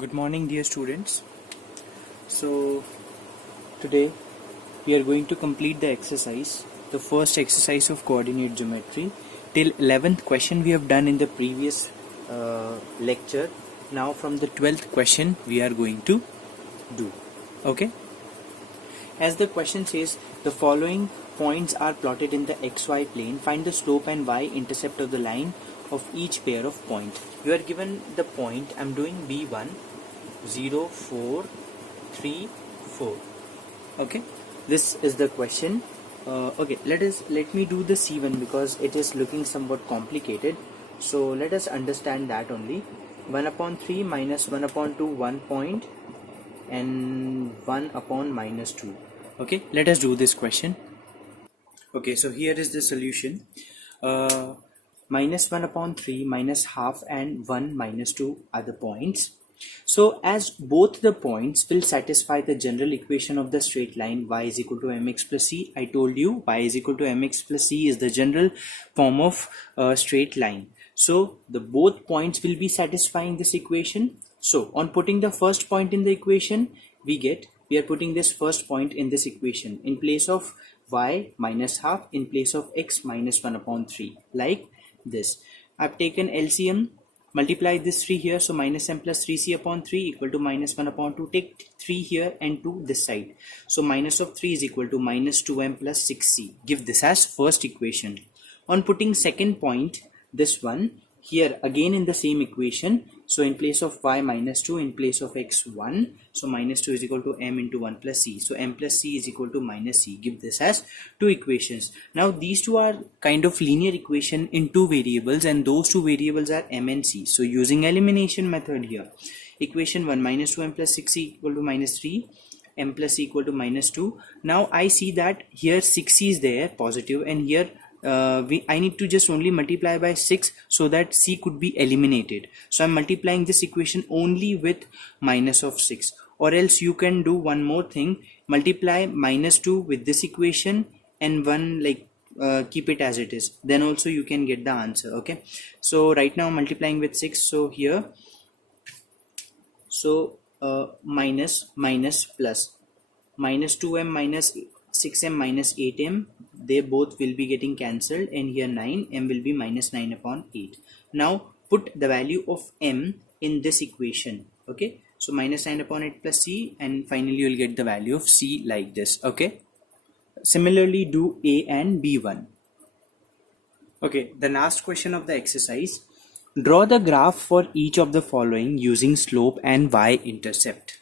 Good morning, dear students. So today we are going to complete the exercise, the first exercise of coordinate geometry. Till 11th question we have done in the previous lecture. Now from the 12th question we are going to do. Okay. As the question says, the following points are plotted in the xy plane. Find the slope and y-intercept of the line of each pair of points. You are given the point. I'm doing B1, 0, 4, 3, 4. Okay, this is the question. Okay, let me do the C1 because it is looking somewhat complicated. So let us understand that only. 1 upon 3 minus 1 upon 2, 1 point, and 1 upon minus 2. Okay, let us do this question. Okay, so here is the solution. Minus 1 upon 3 minus half and 1 minus 2 are the points. So as both the points will satisfy the general equation of the straight line y is equal to mx plus c, I told you y is equal to mx plus c is the general form of straight line. So the both points will be satisfying this equation. So on putting the first point in the equation, we are putting this first point in this equation in place of y minus half, in place of x minus 1 upon 3, like this. I've taken LCM, multiply this 3 here, so minus m plus 3c upon 3 equal to minus 1 upon 2. Take 3 here and 2 this side, so minus of 3 is equal to minus 2m plus 6c. Give this as first equation. On putting second point, this one here again in the same equation, so in place of y minus 2, in place of x 1, so minus 2 is equal to m into 1 plus c, so m plus c is equal to minus c. Give this as two equations. Now these two are kind of linear equation in two variables, and those two variables are m and c. So using elimination method here, equation 1 minus 2m plus 6c equal to minus 3, m plus c equal to minus 2. Now I see that here 6c is there positive, and here I need to just only multiply by 6 so that c could be eliminated. So I'm multiplying this equation only with minus of 6, or else you can do one more thing, multiply minus 2 with this equation and one like keep it as it is, then also you can get the answer. Okay, so right now I'm multiplying with 6, so here minus plus minus 2m minus 6m minus 8m, they both will be getting cancelled, and here 9m will be minus 9 upon 8. Now put the value of m in this equation. Okay, so minus 9 upon 8 plus c, and finally you will get the value of c like this. Okay, similarly do a and b1. Okay, the last question of the exercise. Draw the graph for each of the following using slope and y-intercept.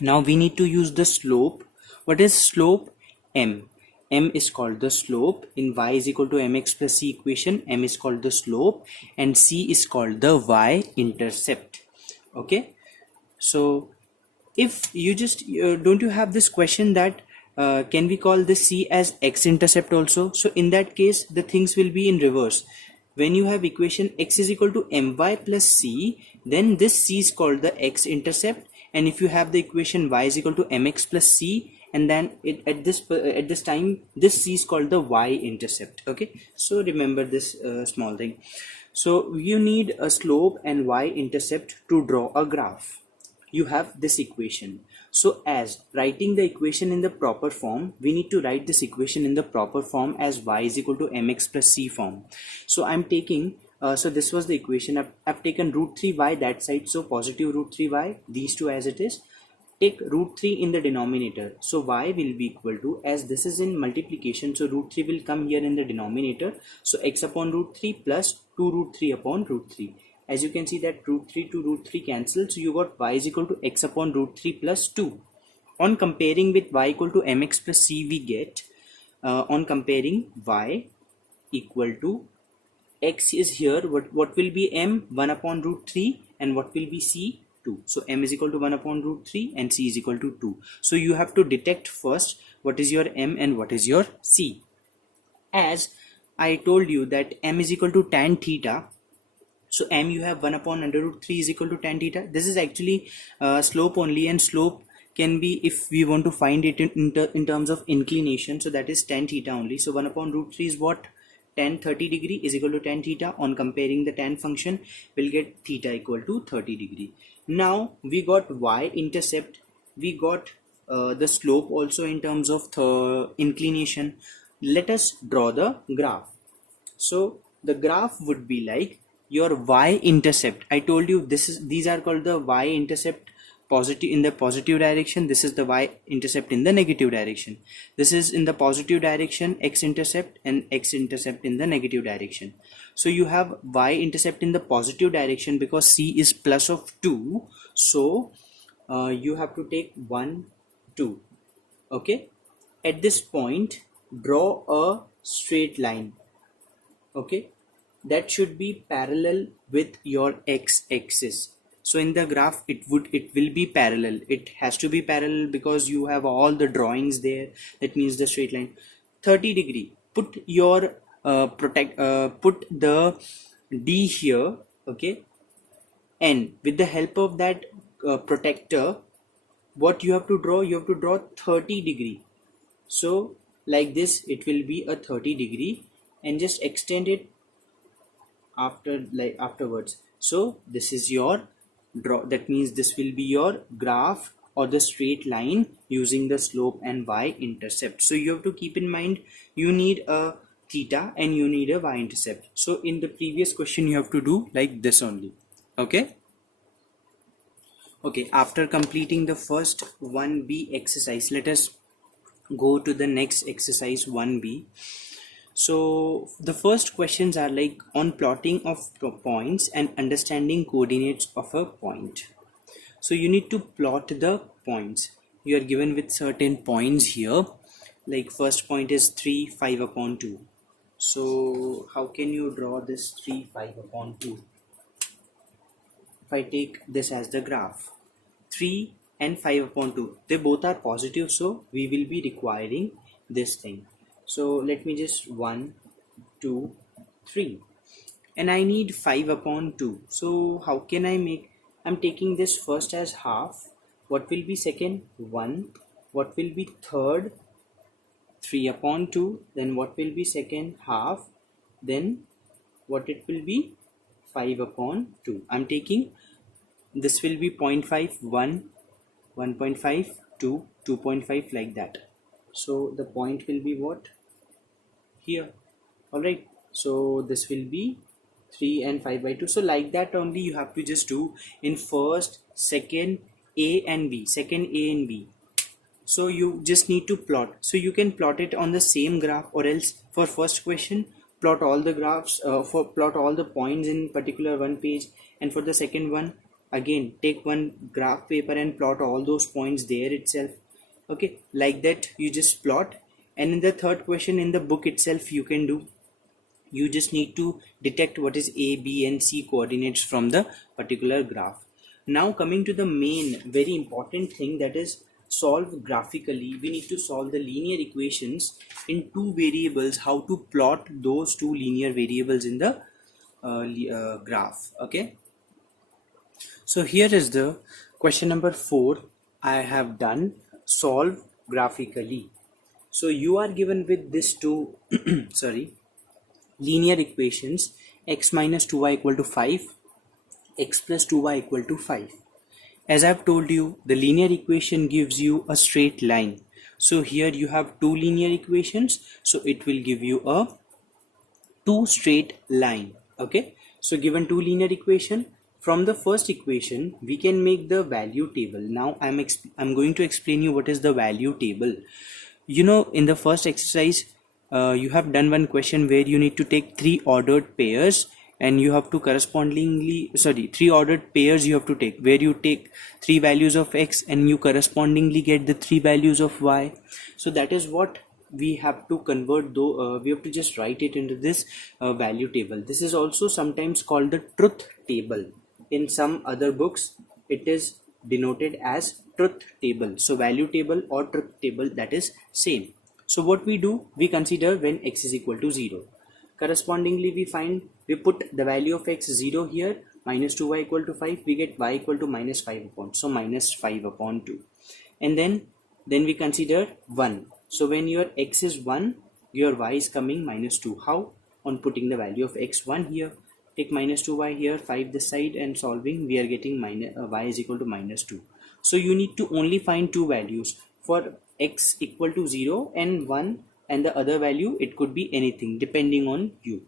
Now we need to use the slope. What is slope? M is called the slope. In y is equal to mx plus c equation, m is called the slope and c is called the y-intercept. Okay, so if you just don't you have this question that can we call this c as x-intercept also? So in that case the things will be in reverse. When you have equation x is equal to my plus c, then this c is called the x-intercept, and if you have the equation y is equal to mx plus c, and then at this time this c is called the y-intercept. Okay, so remember this small thing. So you need a slope and y-intercept to draw a graph. You have this equation. So as writing the equation in the proper form, we need to write this equation in the proper form as y is equal to mx plus c form. So I'm taking so this was the equation. I've taken root 3y that side, so positive root 3y, these two as it is. Take root 3 in the denominator, so y will be equal to, as this is in multiplication, so root 3 will come here in the denominator, so x upon root 3 plus 2 root 3 upon root 3. As you can see that root 3 to root 3 cancel, so you got y is equal to x upon root 3 plus 2. On comparing with y equal to mx plus c, we get on comparing y equal to x is here, what will be m? 1 upon root 3, and what will be c? 2. So m is equal to 1 upon root 3 and c is equal to 2. So you have to detect first what is your m and what is your c. As I told you that m is equal to tan theta, so m you have 1 upon under root 3 is equal to tan theta. This is actually slope only, and slope can be, if we want to find it in terms of inclination, so that is tan theta only. So 1 upon root 3 is what? tan 30 degree is equal to tan theta. On comparing the tan function, we'll get theta equal to 30 degree. Now we got y-intercept, we got the slope also in terms of inclination. Let us draw the graph. So the graph would be like your y-intercept. I told you these are called the y-intercept positive in the positive direction. This is the y-intercept in the negative direction. This is in the positive direction x-intercept and x-intercept in the negative direction. So you have y-intercept in the positive direction because c is plus of 2. So you have to take 1, 2. Okay. At this point, draw a straight line. Okay, that should be parallel with your x-axis. So in the graph it will be parallel. It has to be parallel because you have all the drawings there. That means the straight line 30 degree. Put your put the d here. Okay, and with the help of that protector, what you have to draw? You have to draw 30 degree. So like this it will be a 30 degree, and just extend it afterwards. So this is your draw. That means this will be your graph or the straight line using the slope and y-intercept. So you have to keep in mind you need a theta and you need a y-intercept. So in the previous question you have to do like this only. Okay. Okay, after completing the first 1b exercise, let us go to the next exercise 1b. So the first questions are like on plotting of points and understanding coordinates of a point. So you need to plot the points. You are given with certain points here. Like first point is 3, 5 upon 2. So how can you draw this 3, 5 upon 2? If I take this as the graph, 3 and 5 upon 2, they both are positive, so we will be requiring this thing. So let me just 1, 2, 3, and I need 5 upon 2. So how can I make? I'm taking this first as half. What will be second? 1. What will be third? 3 upon 2. Then what will be second? Half. Then what it will be? 5 upon 2. I'm taking this will be 0.5, 1, 1.5, 2, 2.5, like that. So the point will be what? Here. Alright, so this will be 3 and 5 by 2. So like that only you have to just do in first, second, A and B, second A and B. So you just need to plot. So you can plot it on the same graph, or else for first question plot all the graphs plot all the points in particular one page, and for the second one again take one graph paper and plot all those points there itself. Okay, like that you just plot. And in the third question in the book itself you can do. You just need to detect what is A, B and C coordinates from the particular graph. Now coming to the main very important thing, that is solve graphically. We need to solve the linear equations in two variables. How to plot those two linear variables in the graph. Okay, so here is the question number 4 I have done. Solve graphically. So you are given with this two linear equations, x minus 2y equal to 5, x plus 2y equal to 5. As I've told you, the linear equation gives you a straight line. So here you have two linear equations, so it will give you a two straight line. Okay, so given two linear equation, from the first equation we can make the value table. Now I'm going to explain you what is the value table. You know, in the first exercise you have done one question where you need to take three ordered pairs, and you have to three ordered pairs you have to take, where you take three values of x and you correspondingly get the three values of y. So that is what we have to convert, though we have to just write it into this value table. This is also sometimes called the truth table. In some other books it is denoted as truth table. So value table or truth table, that is same. So what we do, we consider when x is equal to 0. Correspondingly we put the value of x 0 here, minus 2y equal to 5, we get y equal to minus 5 upon, so minus 5 upon 2. And then we consider 1. So when your x is 1, your y is coming minus 2. How? on putting the value of x1 here. Take minus 2y here, 5 this side, and solving we are getting y is equal to minus 2. So you need to only find two values for x equal to 0 and 1, and the other value it could be anything depending on you.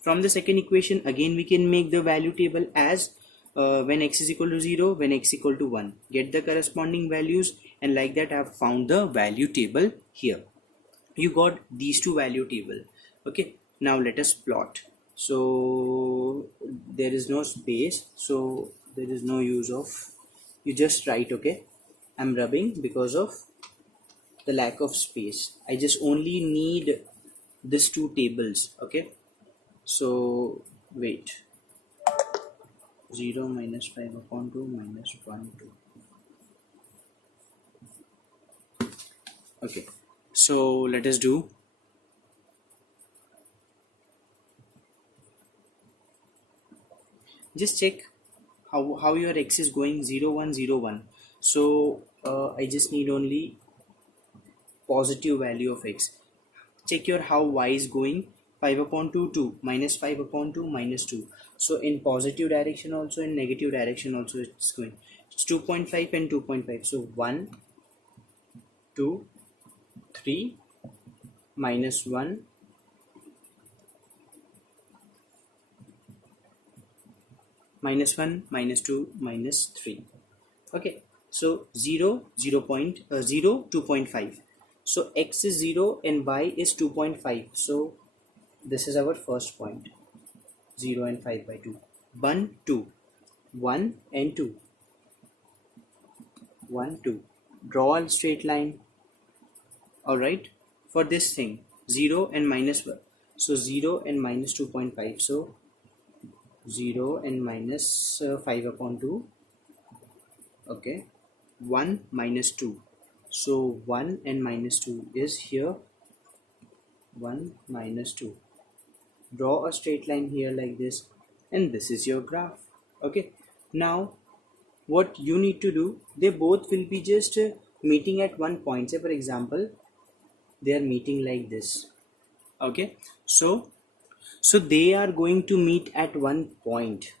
From the second equation again we can make the value table as when x is equal to 0, when x equal to 1. Get the corresponding values, and like that I have found the value table here. You got these two value table. Okay, now let us plot. So there is no space, so there is no use of, you just write. Okay, I'm rubbing because of the lack of space. I just only need these two tables. Okay, so wait, 0 minus 5 upon 2 minus 1 2. Okay, so let us do. Just check how your x is going, 0 1 0 1. So I just need only positive value of x. Check your how y is going, 5 upon 2 2, minus 5 upon 2 minus 2. So in positive direction also, in negative direction also it's going. It's 2.5 and 2.5. So 1 2 3 minus 1 minus 1 minus 2 minus 3. Okay, so 0 0 2.5. So x is 0 and y is 2.5. So this is our first point, 0 and 5 by 2. 1 2, 1 and 2, 1 2. Draw a straight line. Alright, for this thing 0 and minus 1. So 0 and minus 2.5. So 0 and minus 5 upon 2. Okay, 1 minus 2. So 1 and minus 2 is here, 1 minus 2. Draw a straight line here like this, and this is your graph. Okay, now what you need to do, they both will be just meeting at one point. Say for example they are meeting like this. Okay, so they are going to meet at one point.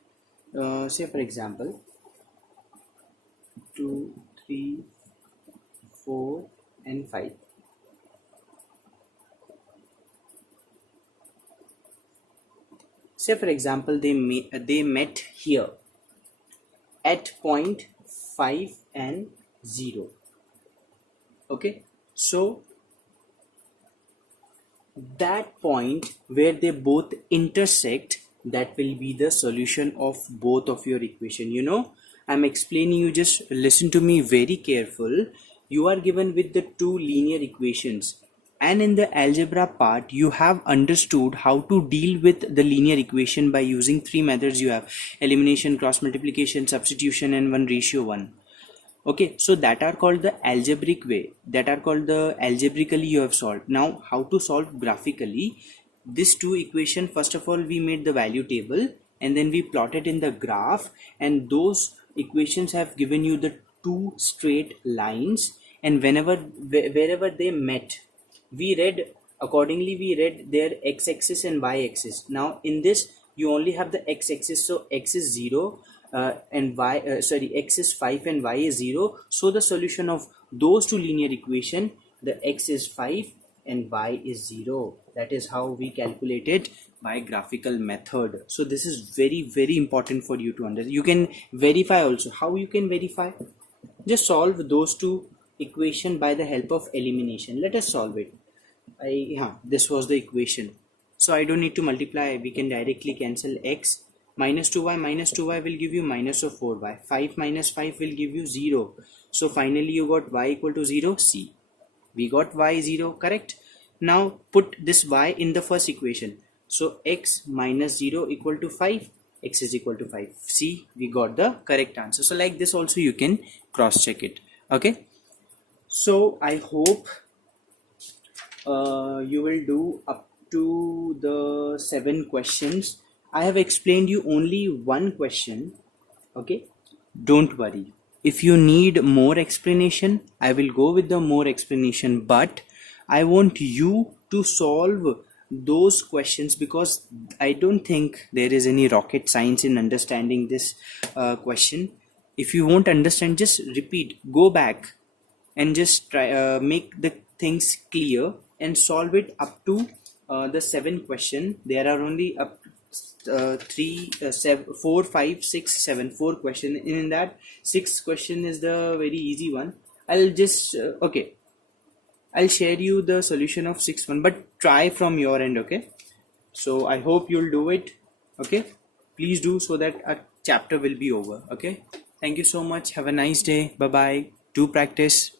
Say for example 2 3 4 and 5. Say for example they met here at point 5 and 0. Okay, so that point where they both intersect, that will be the solution of both of your equation. You know, I'm explaining you, just listen to me very careful. You are given with the two linear equations, and in the algebra part you have understood how to deal with the linear equation by using three methods. You have elimination, cross multiplication, substitution, and 1:1. Okay, so that are called the algebraic way, that are called the algebraically you have solved. Now how to solve graphically this two equation? First of all we made the value table and then we plotted in the graph, and those equations have given you the two straight lines, and wherever they met, we read accordingly, we read their x-axis and y-axis. Now in this you only have the x-axis, so x is 0 and x is 5 and y is 0. So the solution of those two linear equation, the x is 5 and y is 0. That is how we calculate it by graphical method. So this is very important for you to understand. You can verify also. How you can verify? Just solve those two equation by the help of elimination. Let us solve it. This was the equation, so I don't need to multiply. We can directly cancel x. Minus 2y will give you minus of 4y. 5 minus 5 will give you 0. So finally you got y equal to 0. See, we got y 0, correct? Now put this y in the first equation. So x minus 0 equal to 5. X is equal to 5. See, we got the correct answer. So like this also you can cross check it. Okay, so I hope you will do up to the 7 questions. I have explained you only one question. Okay, don't worry. If you need more explanation, I will go with the more explanation, but I want you to solve those questions, because I don't think there is any rocket science in understanding this question. If you won't understand, just repeat, go back and just try make the things clear and solve it up to the 7 question. There are only up three seven, 4 5 6 7 4 question. In that, 6 question is the very easy one. I'll just okay, I'll share you the solution of 6 1, but try from your end, okay? So I hope you'll do it, okay? Please do, so that our chapter will be over, okay? Thank you so much. Have a nice day. Bye bye. Do practice.